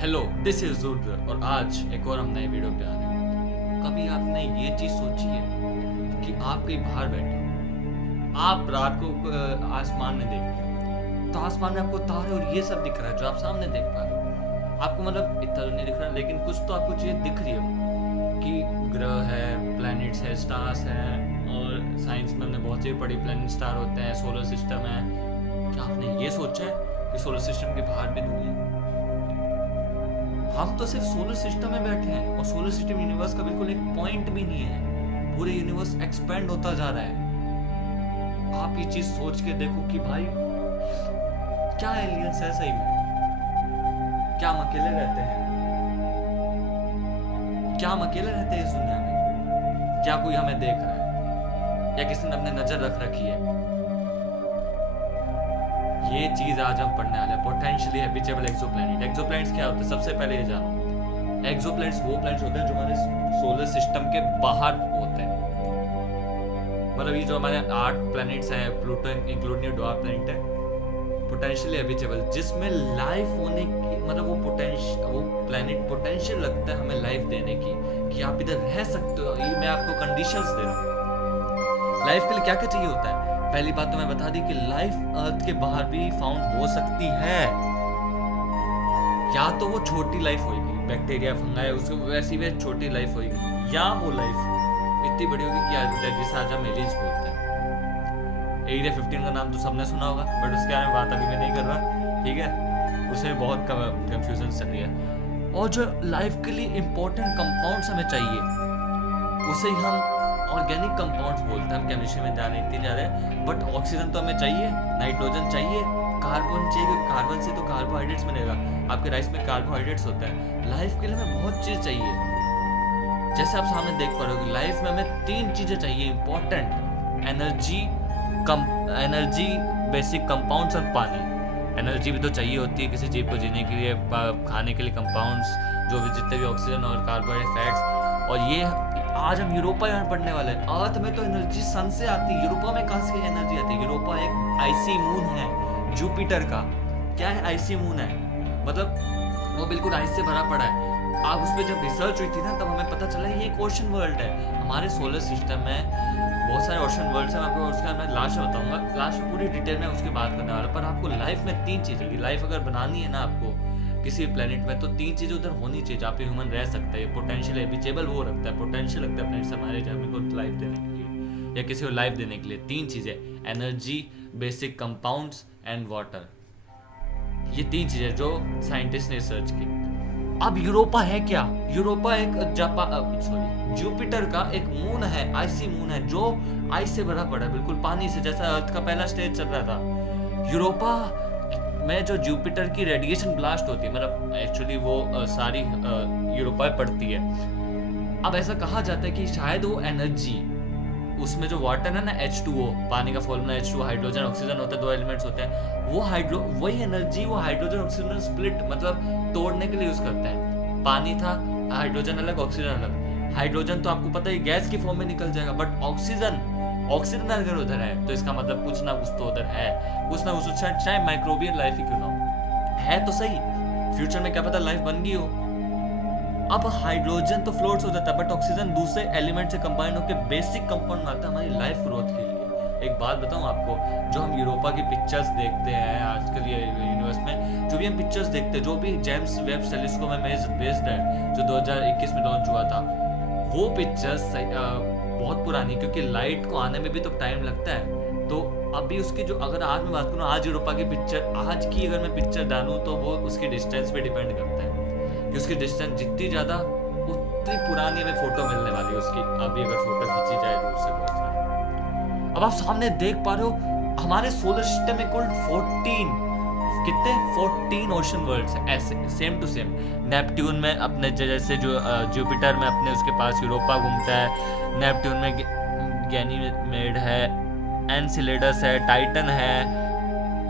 Hello, this is Rudra और आज एक और हम नए वीडियो पे आ रहे हैं। कभी आपने ये चीज सोची है कि आप कहीं बाहर बैठे हो, आप रात को आसमान में देख रहे हो, तो आसमान में आपको तारे और ये सब दिख रहा है जो आप सामने देख पा रहे हो। आपको मतलब इतना तो नहीं दिख रहा, लेकिन कुछ तो आपको चीजें दिख रही है कि ग्रह है, प्लैनेट्स है, स्टार्स हैं, और साइंस में हमने बहुत सी पढ़ी, प्लैनेट स्टार होते हैं, सोलर सिस्टम है। क्या आपने ये सोचा है कि सोलर सिस्टम के बाहर भी दुनिया है? हम तो सिर्फ सोलर सिस्टम में बैठे हैं और सोलर सिस्टम यूनिवर्स का बिल्कुल एक पॉइंट भी नहीं है। पूरे यूनिवर्स एक्सपेंड होता जा रहा है। आप ये चीज सोच के देखो कि भाई क्या एलियंस है सही में? क्या हम अकेले रहते हैं? क्या हम अकेले रहते हैं इस दुनिया में? क्या कोई हमें देख रहा है या किसी ने अपने नजर रख रखी है? ये चीज आज हम पढ़ने वाले हैं, पोटेंशियली हैबिटेबल एक्सोप्लैनेट। एक्सोप्लैनेट्स क्या होते हैं? सबसे पहले ये जानो, एक्सोप्लैनेट्स वो प्लैनेट्स होते हैं जो हमारे सोलर सिस्टम के बाहर होते हैं। मतलब ये जो हमारे 8 प्लैनेट्स हैं, प्लूटो इंक्लूडिंग ड्वार्फ प्लैनेट है, पोटेंशियली हैबिटेबल, जिसमें लाइफ होने की मतलब वो प्लैनेट पोटेंशियल लगता है हमें लाइफ देने की, कि आप इधर रह सकते हो। ये मैं आपको कंडीशंस दे रहा हूँ। लाइफ के लिए क्या क्या चाहिए होता है? पहली बात तो मैं बता दी कि लाइफ अर्थ के बाहर भी फाउंड हो सकती है। या तो वो छोटी लाइफ होगी, बैक्टीरिया फंगाई, उसको वैसी वे छोटी लाइफ होगी, या वो लाइफ इतनी बड़ी होगी कि जिसे आज हम एलियंस बोलते हैं। एरिया 15 का नाम तो सबने सुना होगा, बट उसके बारे में बात अभी मैं नहीं कर रहा, ठीक है? उसमें बहुत कंफ्यूजन चल रही है। और जो लाइफ के लिए इंपॉर्टेंट कंपाउंड्स हमें चाहिए, उसे हम ऑर्गेनिक कंपाउंड्स बोलते हैं। हम केमिस्ट्री में जाने इतने जा रहे हैं, बट ऑक्सीजन तो हमें चाहिए, नाइट्रोजन चाहिए, कार्बन चाहिए, कार्बन से तो कार्बोहाइड्रेट्स मिलेगा। आपके राइस में कार्बोहाइड्रेट्स होता है। लाइफ के लिए हमें बहुत चीज चाहिए। जैसे आप सामने देख पा रहे हो, लाइफ में हमें 3 चीजें चाहिए इंपॉर्टेंट: एनर्जी, बेसिक कंपाउंड्स और पानी। एनर्जी भी तो चाहिए होती है किसी चीज को जीने के लिए, खाने के लिए कंपाउंड्स, जो भी जितने भी ऑक्सीजन और कार्बोहाइड्रेट फैट्स। और ये आज हम यूरोपा यहाँ पढ़ने वाले हैं। अर्थ में तो एनर्जी सन से आती है, यूरोपा में कहाँ से एनर्जी आती है? यूरोपा एक आइसी मून है जुपिटर का। क्या है आइसी मून है? मतलब वो बिल्कुल आइस से भरा पड़ा है। आप उस पर जब रिसर्च हुई थी ना, तब हमें पता चला ये एक ओशन वर्ल्ड है। हमारे सोलर सिस्टम में बहुत सारे ओशन वर्ल्ड हैं, आपको उसका मैं लास्ट में बताऊंगा, लास्ट में पूरी डिटेल में उसकी बात करने वाला। पर आपको लाइफ में 3 चीजें, लाइफ अगर बनानी है ना आपको किसी प्लेनेट में, तो 3 चीजें उधर होनी चाहिए जहाँ पे ह्यूमन रह सकता है। पोटेंशियल हैबिटेबल वो रखता है, पोटेंशियल रखता है प्लेनेट से हमारे जमीन को लाइफ देने के लिए या किसी को लाइफ देने के लिए। 3 चीजें: energy, basic compounds and water. ये 3 चीजें जो साइंटिस्ट ने रिसर्च की। अब यूरोपा है क्या? यूरोपा एक जुपिटर का एक मून है, आइसी मून है, जो आइस से भरा पड़ा है, बिल्कुल पानी से, जैसा अर्थ का पहला स्टेज चल रहा था। यूरोपा में जो जुपिटर की रेडिएशन ब्लास्ट होती है, मतलब एक्चुअली वो सारी यूरोपा पड़ती है। अब ऐसा कहा जाता है कि शायद वो एनर्जी, उसमें जो वाटर है ना, H2O, पानी का फॉर्मूला H2O, हाइड्रोजन ऑक्सीजन होता है, 2 एलिमेंट्स होते हैं। वो वही एनर्जी वो हाइड्रोजन ऑक्सीजन स्प्लिट मतलब तोड़ने के लिए यूज करते हैं। पानी था, हाइड्रोजन अलग, ऑक्सीजन अलग। हाइड्रोजन तो आपको पता है गैस की फॉर्म में निकल जाएगा, बट ऑक्सीजन अगर उधर है तो इसका मतलब कुछ ना कुछ तो उधर है, कुछ ना कुछ, चाहे माइक्रोबियल लाइफ ही क्यों ना हो। है तो सही, फ्यूचर में क्या पता लाइफ बन गई हो। अब हाइड्रोजन तो फ्लोट्स हो जाता है, बट ऑक्सीजन दूसरे एलिमेंट से कंबाइन होकर बेसिक कंपाउंड बनाता है हमारी लाइफ ग्रोथ के लिए। एक बात बताऊं आपको, जो हम यूरोपा की पिक्चर्स देखते हैं आजकल ये यूनिवर्स में, जो भी हम पिक्चर्स देखते हैं, जो भी जेम्स वेब टेलीस्कोप में बेस्ड है, जो 2021 में लॉन्च हुआ था, वो पिक्चर्स बहुत पुरानी, क्योंकि लाइट को आने में भी तो टाइम लगता है। तो अभी उसकी जो, अगर आज मैं बात करूँ, आज यूरोपा की पिक्चर, आज की अगर मैं पिक्चर डालूं, तो वो उसकी डिस्टेंस पे डिपेंड करता है कि उसकी डिस्टेंस जितनी ज्यादा, उतनी पुरानी हमें फोटो मिलने वाली है उसकी। अभी अगर फोटो खींची जाए दूर से बहुत सारी। अब आप सामने देख पा रहे हो, हमारे सोलर सिस्टम में कुल 14 ओशन वर्ल्ड्स हैं, ऐसे सेम टू सेम। नेपट्यून में अपने जैसे जो जुपिटर में अपने उसके पास यूरोपा घूमता है, नेपट्यून में गैनीमेड है, एनसिलेडस है, टाइटन है,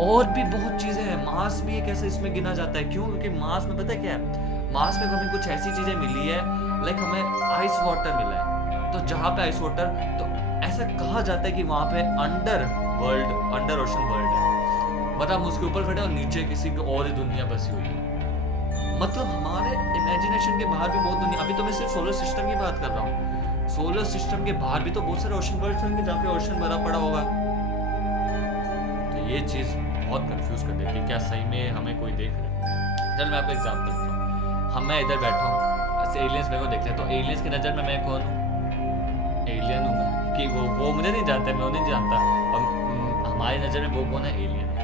और भी बहुत चीजें हैं। मार्स भी एक ऐसे इसमें गिना जाता है। क्यों? क्योंकि मार्स में पता है क्या है, मार्स में हमें कुछ ऐसी चीजें मिली है, लाइक हमें आइस वाटर मिला है। तो जहाँ पे आइस वाटर, तो ऐसा कहा जाता है कि वहां पे अंडर ओशन वर्ल्ड है, मतलब हम उसके ऊपर खड़े और नीचे किसी और ही दुनिया बसी हुई है। मतलब हमारे इमेजिनेशन के बाहर भी बहुत दुनिया, अभी तो मैं सिर्फ सोलर सिस्टम की बात कर रहा हूँ, सोलर सिस्टम के बाहर भी तो बहुत सारे ओशन वर्ल्ड्स होंगे जहाँ पे ओशन भरा पड़ा होगा। तो ये चीज़ बहुत कंफ्यूज कर देती है, क्या सही में हमें कोई देख रहा है। चल मैं आपको एग्जांपल देता हूँ, मैं इधर बैठा हूँ, ऐसे एलियंस मेरे को देखते हैं, तो एलियंस की नज़र में मैं कौन हूँ? एलियन हूँ मैं, कि वो मुझे नहीं जानता, मैं उन्हें नहीं जानता, और हमारी नज़र में वो कौन है? एलियन है।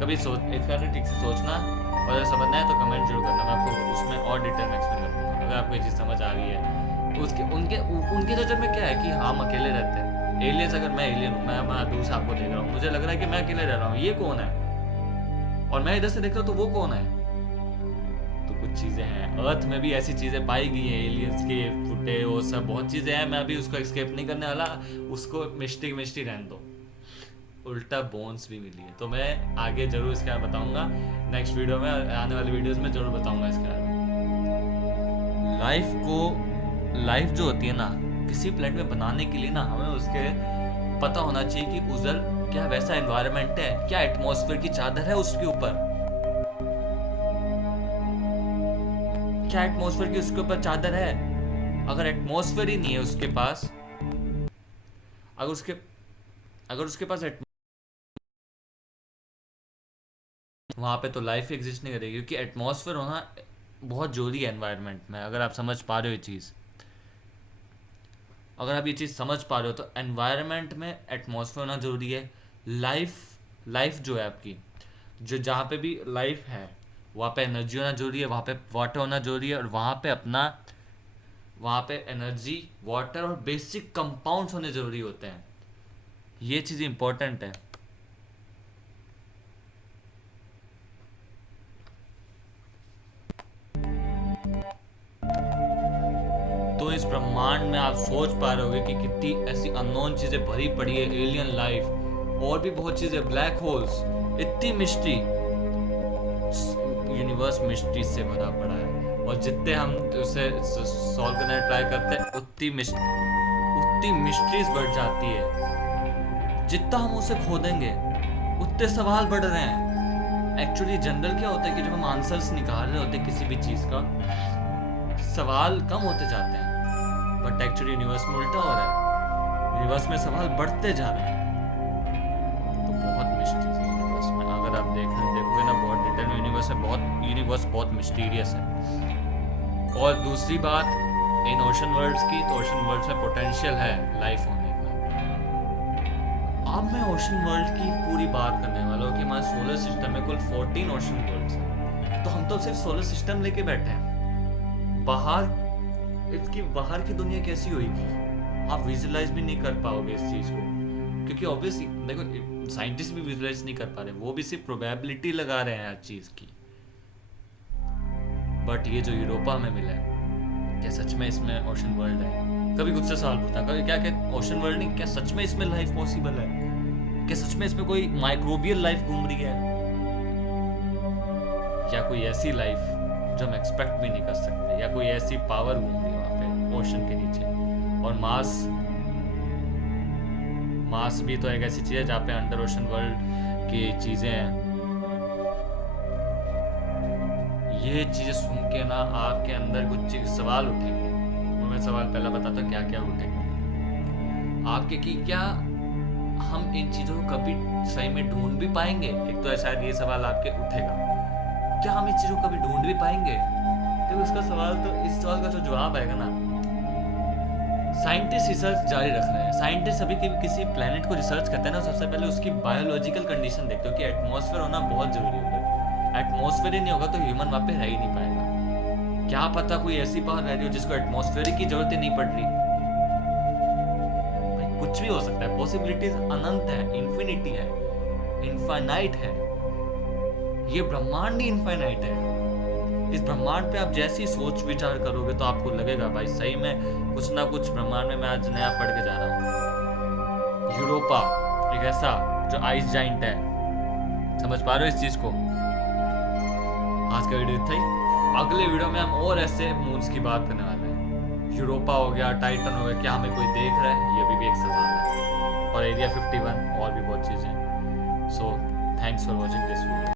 कभी सोच इसका ठीक से सोचना, और अगर समझना है तो कमेंट जरूर करना, मैं आपको उसमें और डिटेल में एक्सप्लेन करूँगा अगर आपको ये चीज़ समझ आ रही है। उसके उनकी नज़र में क्या है कि हम अकेले रहते हैं। एलियंस, अगर मैं एलियन हूँ, मैं दूर से आपको देख रहा हूँ, मुझे लग रहा है कि मैं अकेले रह रहा हूँ, ये कौन है? और मैं इधर से देख रहा हूँ तो वो कौन है? तो कुछ चीज़ें हैं, अर्थ में भी ऐसी चीज़ें पाई गई हैं, एलियंस के फुटे वो सब बहुत चीज़ें हैं, मैं अभी उसको एक्सकेप नहीं करने वाला, उसको मिस्टी मिस्टी रहने दो। उल्टा बोन्स भी मिली है, तो मैं आगे जरूर इसके बारे में बताऊंगा, नेक्स्ट वीडियो में, आने वाली वीडियोस में जरूर बताऊंगा इसके बारे में। लाइफ जो होती है ना, किसी प्लेनेट में बनाने के लिए ना हमें उसके पता होना चाहिए कि उधर क्या वैसा एनवायरनमेंट है, क्या एटमॉस्फेयर की चादर है उसके ऊपर, क्या एटमॉस्फेयर की उसके ऊपर चादर है। अगर एटमॉस्फेयर ही नहीं है उसके पास, अगर उसके पास वहाँ पे तो लाइफ एग्जिस्ट नहीं करेगी, क्योंकि एटमॉस्फेयर होना बहुत जरूरी है एनवायरनमेंट में। अगर आप समझ पा रहे हो ये चीज़, अगर आप ये चीज़ समझ पा रहे हो तो एनवायरनमेंट में एटमॉस्फेयर होना ज़रूरी है। लाइफ जो है आपकी, जो जहाँ पे भी लाइफ है वहाँ पे एनर्जी होना ज़रूरी है, वहाँ पे वाटर होना ज़रूरी है, और वहाँ पे एनर्जी, वाटर और बेसिक कंपाउंड्स होने ज़रूरी होते हैं। ये चीज़ इंपॉर्टेंट है। तो इस ब्रह्मांड में आप सोच पा रहे होगे कि कितनी ऐसी अननोन चीजें भरी पड़ी है, एलियन लाइफ और भी बहुत चीजें, ब्लैक होल्स, इतनी मिस्ट्री, यूनिवर्स मिस्ट्री से भरा पड़ा है, और जितने हम उसे सॉल्व करने ट्राई करते हैं उतनी मिस्ट्रीज बढ़ जाती है। जितना हम उसे खोदेंगे उतने सवाल बढ़ रहे हैं। एक्चुअली जनरल क्या होता है कि जब हम आंसर्स निकाल रहे होते हैं किसी भी चीज का, सवाल कम होते जाते हैं, बट एक्चुअली यूनिवर्स में उल्टा हो रहा है, यूनिवर्स में सवाल बढ़ते जा रहे हैं। तो बहुत मिस्ट्रीज है यूनिवर्स में, अगर आप देखोगे ना बहुत डिटेल में, यूनिवर्स बहुत मिस्टीरियस है। और दूसरी बात इन ओशन वर्ल्ड्स की, तो ओशन वर्ल्ड्स में पोटेंशियल है लाइफ होने का। अब मैं ओशन वर्ल्ड की पूरी बात करने वाला हूँ कि हमारे सोलर सिस्टम में कुल 14 ओशन वर्ल्ड्स हैं। तो हम तो सिर्फ सोलर सिस्टम लेके बैठे हैं, इसकी बाहर की दुनिया कैसी होगी आप विजुलाइज भी नहीं कर पाओगे इस चीज को, क्योंकि ऑब्वियसली देखो साइंटिस्ट भी विजुलाइज नहीं कर पा रहे, वो भी सिर्फ प्रोबेबिलिटी लगा रहे हैं हर चीज की। बट ये जो यूरोपा में मिला है, क्या सच में इसमें ओशन वर्ल्ड है? कभी खुद से सवाल पूछना, कभी क्या ओशन वर्ल्ड नहीं, क्या सच में इसमें लाइफ पॉसिबल है? क्या सच में इसमें कोई माइक्रोबियल लाइफ घूम रही है? क्या कोई ऐसी लाइफ जो हम एक्सपेक्ट भी नहीं कर सकते, या कोई ऐसी पावर घूम रही है वहाँ पे ओशन के नीचे? और मार्स भी तो एक ऐसी चीज़ है जहाँ पे अंडर ओशन वर्ल्ड की चीज़ें हैं। ये चीज़ें सुन के ना आपके अंदर कुछ सवाल उठेंगे, और मैं सवाल पहला बताता हूँ क्या क्या उठेंगे आपके, कि क्या हम इन चीज़ों को कभी सही में ढूंढ भी पाएंगे? एक तो शायद ये सवाल आपके उठेगा, क्या हम इस चीज़ को कभी ढूंढ भी पाएंगे? तो इसका सवाल, तो इस सवाल का जो जवाब आएगा ना, साइंटिस्ट रिसर्च जारी रख रहे हैं। साइंटिस्ट अभी किसी प्लेनेट को रिसर्च करते हैं ना, सबसे पहले उसकी बायोलॉजिकल कंडीशन देखते हो कि एटमॉस्फेयर होना बहुत जरूरी है। एटमॉस्फेयर ही नहीं होगा तो ह्यूमन वहाँ पे रह ही नहीं पाएगा। क्या पता कोई ऐसी पावर रह रही हो जिसको एटमॉस्फेयर की जरूरत ही नहीं पड़ रही। भाई कुछ भी हो सकता है, पॉसिबिलिटीज अनंत है, इन्फिनिटी है, इनफाइनाइट है। ये ब्रह्मांड ही इनफाइनाइट है। इस ब्रह्मांड पे आप जैसी सोच विचार करोगे तो आपको लगेगा भाई सही में कुछ ना कुछ ब्रह्मांड में मैं आज नया पढ़ के जा रहा हूँ। यूरोपा एक ऐसा जो आइस जाइंट है, समझ पा रहे हो इस चीज को? आज का वीडियो इतना ही, अगले वीडियो में हम और ऐसे मून्स की बात करने वाले हैं। यूरोपा हो गया, टाइटन हो गया, क्या हमें कोई देख रहा है, ये भी एक सवाल है। और एरिया 51 और भी बहुत चीजें। So thanks for watching this video.